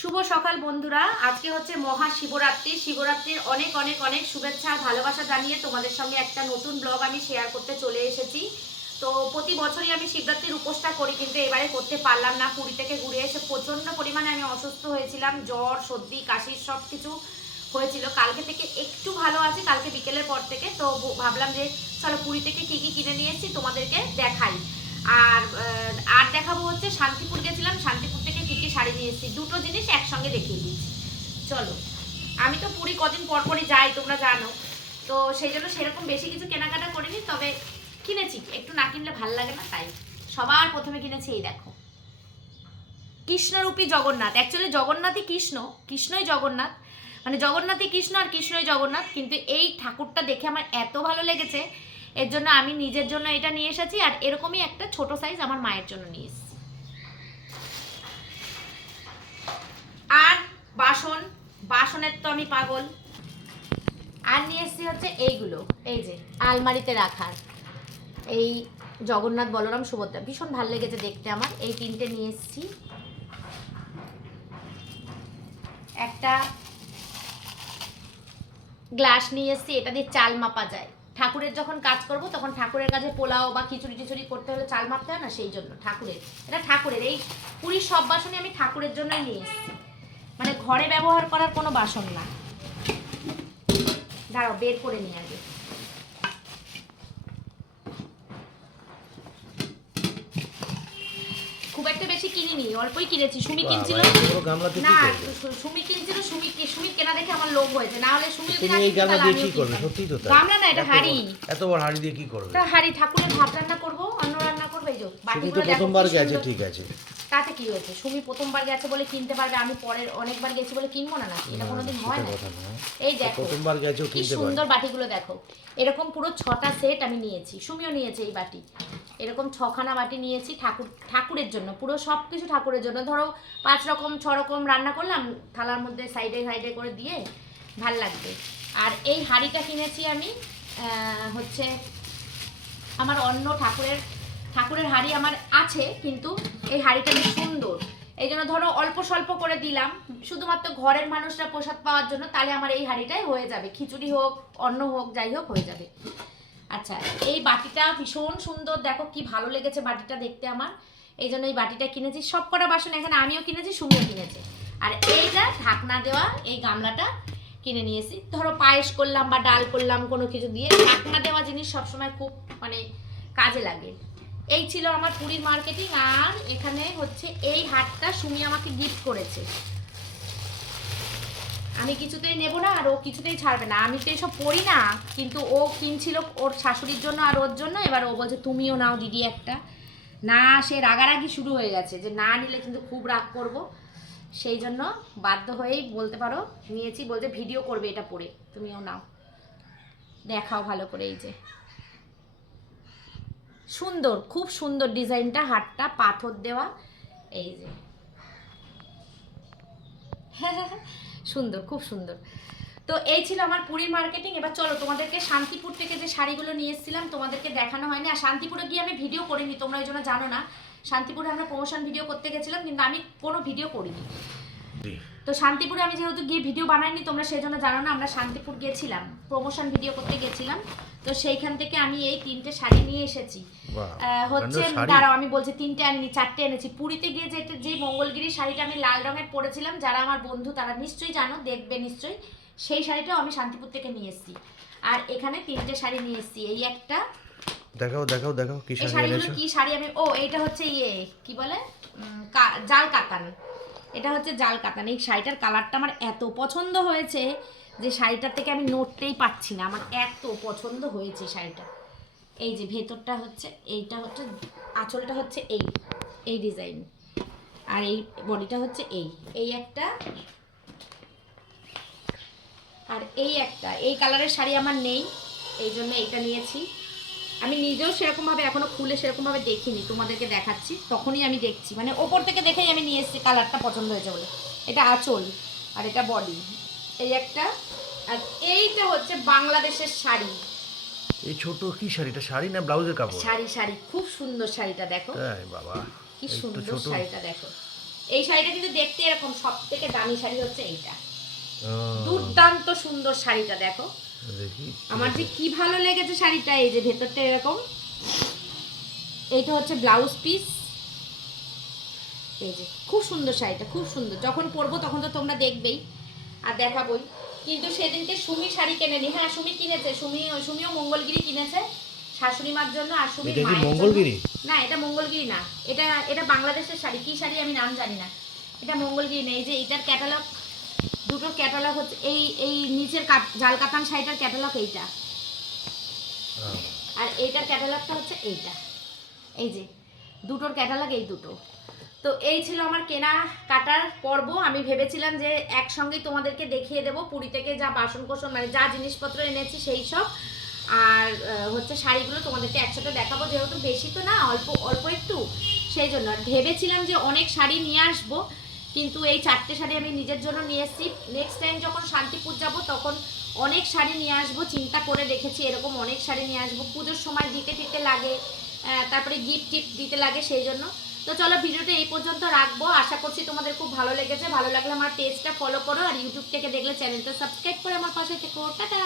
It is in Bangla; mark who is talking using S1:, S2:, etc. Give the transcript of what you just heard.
S1: শুভ সকাল বন্ধুরা। আজকে হচ্ছে মহা শিবরাত্রি শিবরাত্রির অনেক অনেক অনেক শুভেচ্ছা ভালোবাসা জানিয়ে তোমাদের সঙ্গে একটা নতুন ব্লগ আমি শেয়ার করতে চলে এসেছি। তো প্রতি বছরই আমি শিবরাত্রির উপোসটা করি, কিন্তু এবারে করতে পারলাম না। পুরী থেকে ঘুরে এসে প্রচণ্ড পরিমাণে আমি অসুস্থ হয়েছিলাম। জ্বর, সর্দি কাশির সব কিছু হয়েছিল। কালকে থেকে একটু ভালো আছে, কালকে বিকেলের পর থেকে। তো ভাবলাম যে চলো পুরী থেকে কী কী কিনে নিয়ে এসেছি তোমাদেরকে দেখাই। আর আর দেখাবো হচ্ছে শান্তিপুর গেছিলাম। শান্তিপুর থেকে কী কী শাড়ি নিয়ে এসেছি। দুটো জিনিস একসঙ্গে দেখিয়ে দিচ্ছি। চলো। আমি তো পুরী কদিন পর পরই যাই, তোমরা জানো। তো সেই জন্য সেরকম বেশি কিছু কেনাকাটা করিনি, তবে কিনেছি। একটু না কিনলে ভালো লাগে না, তাই। সবার প্রথমে কিনেছি এই দেখো। কৃষ্ণরূপী জগন্নাথ। অ্যাকচুয়ালি জগন্নাথই কৃষ্ণ। কৃষ্ণই জগন্নাথ। মানে জগন্নাথই কৃষ্ণ আর কৃষ্ণই জগন্নাথ। কিন্তু এই ঠাকুরটা দেখে আমার এত ভালো লেগেছে। এর জন্য আমি নিজের জন্য এটা নিয়ে এসেছি। আর এরকমই একটা ছোট সাইজ আমার মায়ের জন্য নিয়ে এসেছি আর বাসন বাসনের তো আমি পাগল। আর নিয়ে এসেছি হচ্ছে এইগুলো। এই যে, আলমারিতে রাখার এই জগন্নাথ বলরাম সুভদ্রা। ভীষণ ভালো লেগেছে দেখতে আমার। এই তিনটে নিয়ে এসেছি। একটা গ্লাস নিয়ে এসেছি। এটা দিয়ে চাল মাপা যায়। ঠাকুরের যখন কাজ করব, তখন ঠাকুরের কাছে পোলাও বা খিচুড়ি টিচুড়ি করতে হলে চাল মাপতে হয় না? সেই জন্য ঠাকুরের। এটা ঠাকুরের। এই পুরীর সব বাসনই আমি ঠাকুরের জন্যই নিয়ে এসেছি। মানে ঘরে ব্যবহার করার কোনো বাসন না। দাঁড়াও বের করে নিয়ে আগে খুব একটা বেশি কিনিনি অল্পই কিনেছি। সুমি কিনছিল?
S2: কি
S1: না সুমি কিনছিল সুমি সুমি কেনা দেখে আমার লোভ হয়েছে। না হলে সুমি যদি
S2: এই গামলা দিয়ে কি করবে? সত্যি তো
S1: গামলা না এটা হাড়ি।
S2: এত বড় হাড়ি দিয়ে কি করবে?
S1: এটা হাড়ি ঠাকুরের ভাত রান্না করব অন্য রান্না করব এই যে বাটিগুলো
S2: প্রথমবার গেছে ঠিক আছে।
S1: তাতে কি হয়েছে? সুমি প্রথমবার গেছে বলে কিনতে পারবে আমি পরের অনেকবার গেছি বলে কিনবো না নাকি? এটা কোনোদিন হয় না। এই দেখো
S2: প্রথমবার গেছো
S1: কি সুন্দর বাটিগুলো দেখো। এরকম পুরো ছটা সেট আমি নিয়েছি সুমিও নিয়েছে এই বাটি। এরকম ছখানা বাটি নিয়েছি ঠাকুর ঠাকুরের জন্য পুরো সব কিছু ঠাকুরের জন্য। ধরো পাঁচ রকম ছ রকম রান্না করলাম থালার মধ্যে সাইডে সাইডে করে দিয়ে ভালো লাগবে। আর এই হাঁড়িটা কিনেছি আমি আহ, হচ্ছে আমার অন্য ঠাকুরের ঠাকুরের হাঁড়ি আমার আছে, কিন্তু এই হাঁড়িটা বেশ সুন্দর। এই জন্য ধরো অল্প স্বল্প করে দিলাম। শুধুমাত্র ঘরের মানুষরা প্রসাদ পাওয়ার জন্য তাহলে আমার এই হাঁড়িটাই হয়ে যাবে। খিচুড়ি হোক, অন্ন হোক, যাই হোক, হয়ে যাবে। আচ্ছা এই বাটিটা ভীষণ সুন্দর। দেখো কি ভালো লেগেছে বাটিটা দেখতে আমার। এই জন্য এই বাটিটা কিনেছি। সব কটা বাসন এখানে আমিও কিনেছি, সুমিও কিনেছে। আর এই যা ঢাকনা দেওয়া, এই গামলাটা কিনে নিয়েছি ধরো পায়েস করলাম বা ডাল করলাম কোনো কিছু দিয়ে, ঢাকনা দেওয়া জিনিস সবসময় খুব মানে কাজে লাগে। এই ছিল আমার পুরীর মার্কেটিং আর এখানে হচ্ছে এই হাটটা সুমি আমাকে গিফট করেছে। আমি কিছুতেই নেব না আর ও কিছুতেই ছাড়বে না। আমি তো এসব পড়ি না, কিন্তু ও কিনছিল ওর শাশুড়ির জন্য আর ওর জন্য। এবার ও বলছে, তুমিও নাও দিদি একটা। না, সে রাগারাগি শুরু হয়ে গেছে যে না নিলে কিন্তু খুব রাগ করব। সেই জন্য বাধ্য হয়েই বলতে পারো, নিয়েছি বলতে ভিডিও করবে এটা পরে তুমিও নাও। দেখাও ভালো করে এই যে। সুন্দর, খুব সুন্দর ডিজাইনটা হাটটা পাথর দেওয়া। এই যে। সুন্দর, খুব সুন্দর। তো এই ছিল আমার পুরীর মার্কেটিং এবার চলো, তোমাদেরকে শান্তিপুর থেকে যে শাড়িগুলো নিয়ে এসেছিলাম, তোমাদেরকে দেখানো হয়নি। আর শান্তিপুরে গিয়ে আমি ভিডিও করিনি, তোমরা এই জন্য জানো না। শান্তিপুরে আমরা প্রমোশন ভিডিও করতে গেছিলাম, কিন্তু আমি কোনো ভিডিও করিনি। তো শান্তিপুরে আমি যেহেতু গিয়ে ভিডিও বানাইনি তোমরা সেই জন্য জানো না আমরা শান্তিপুর গেছিলাম। প্রমোশন ভিডিও করতে গেছিলাম। তো সেইখান থেকে আমি এই তিনটে শাড়ি নিয়ে এসেছি। হচ্ছে দাঁড়াও আমি বলছি তিনটে আনিনি চারটে এনেছি। পুরীতে গিয়ে যে যে মঙ্গলগিরি শাড়িটা আমি লাল রঙের পরেছিলাম যারা আমার বন্ধু তারা নিশ্চয়ই জানো দেখবে নিশ্চয়ই সেই শাড়িটাও আমি শান্তিপুর থেকে নিয়ে এসেছি। আর এখানে তিনটে শাড়ি নিয়ে এসেছি। এই একটা
S2: দেখাও দেখাও দেখাও কি
S1: এই
S2: শাড়ি
S1: শাড়িগুলো কি শাড়ি আমি ও এইটা হচ্ছে ইয়ে কি বলে? জাল কাতান। এটা হচ্ছে জাল কাতান এই শাড়িটার কালারটা আমার এত পছন্দ হয়েছে যে শাড়িটার থেকে আমি নড়তেই পারছি না। আমার এত পছন্দ হয়েছে শাড়িটা। এই যে ভেতরটা হচ্ছে, এইটা হচ্ছে, আঁচলটা হচ্ছে এই এই ডিজাইন আর এই বডিটা হচ্ছে এই এই একটা। আর এই একটা, এই কালারের শাড়ি আমার নেই, এই জন্য এইটা নিয়েছি। আমি নিজেও সেরকমভাবে এখনও খুলে সেরকমভাবে দেখিনি তোমাদেরকে দেখাচ্ছি তখনই আমি দেখছি। মানে ওপর থেকে দেখেই আমি নিয়ে এসেছি কালারটা পছন্দ হয়েছে বলে। এটা আঁচল আর এটা বডি এই একটা আর এইটা হচ্ছে বাংলাদেশের শাড়ি।
S2: এই ছোট কি শাড়িটা শাড়ি না ব্লাউজের কাপড়?
S1: শাড়ি শাড়ি খুব সুন্দর শাড়িটা দেখো।
S2: বাবা
S1: কি সুন্দর শাড়িটা দেখো। এই শাড়িটা কিন্তু দেখতে এরকম সব থেকে দামি শাড়ি হচ্ছে এইটা। দুর্দান্ত সুন্দর শাড়িটা দেখি। আমার যে কি ভালো লেগেছে শাড়িটা এই যে ভেতরটা এরকম। এইটা হচ্ছে ব্লাউজ পিস এই যে খুব সুন্দর শাড়িটা খুব সুন্দর। যখন পরবো তখন তো তোমরা দেখবেই আর দেখাবোই। কিন্তু সেদিনকে সুমি শাড়ি কেনেনি। হ্যাঁ সুমি কিনেছে। সুমি সুমিও মঙ্গলগিরি কিনেছে শাশুড়ি মার জন্য আর সুমির
S2: মঙ্গলগিরি?
S1: না এটা মঙ্গলগিরি না। এটা এটা বাংলাদেশের শাড়ি। কি শাড়ি আমি নাম জানি না। এটা মঙ্গলগিরি না। এই যে এটার ক্যাটালগ দুটো ক্যাটালগ হচ্ছে এই এই নিচের জাল কাতান শাড়িটার ক্যাটালগ এইটা। আর এইটার ক্যাটালগটা হচ্ছে এইটা। এই যে দুটোর ক্যাটালগ এই দুটো। তো এই ছিল আমার কেনা কাটার পর্ব। আমি ভেবেছিলাম যে একসঙ্গেই তোমাদেরকে দেখিয়ে দেবো পুরী থেকে যা বাসন কোসন মানে যা জিনিসপত্র এনেছি সেই সব। আর হচ্ছে শাড়িগুলো তোমাদেরকে একসাথে দেখাবো যেহেতু বেশি তো না অল্প অল্প একটু। সেই জন্য আর ভেবেছিলাম যে অনেক শাড়ি নিয়ে আসব। কিন্তু এই চারটে শাড়ি আমি নিজের জন্য নিয়ে এসেছি। নেক্সট টাইম যখন শান্তিপুর যাব, তখন অনেক শাড়ি নিয়ে আসব, চিন্তা করে রেখেছি এরকম অনেক শাড়ি নিয়ে আসব। পুজোর সময় দিতে দিতে লাগে তারপরে গিফট টিফট দিতে লাগে সেই জন্য। তো চলো ভিডিওটা এই পর্যন্ত রাখব। আশা করছি তোমাদের খুব ভালো লেগেছে। ভালো লাগলে আমার পেজটা ফলো করো আর ইউটিউব থেকে দেখলে চ্যানেলটা সাবস্ক্রাইব করে আমার পাশে থেকো। টাটা!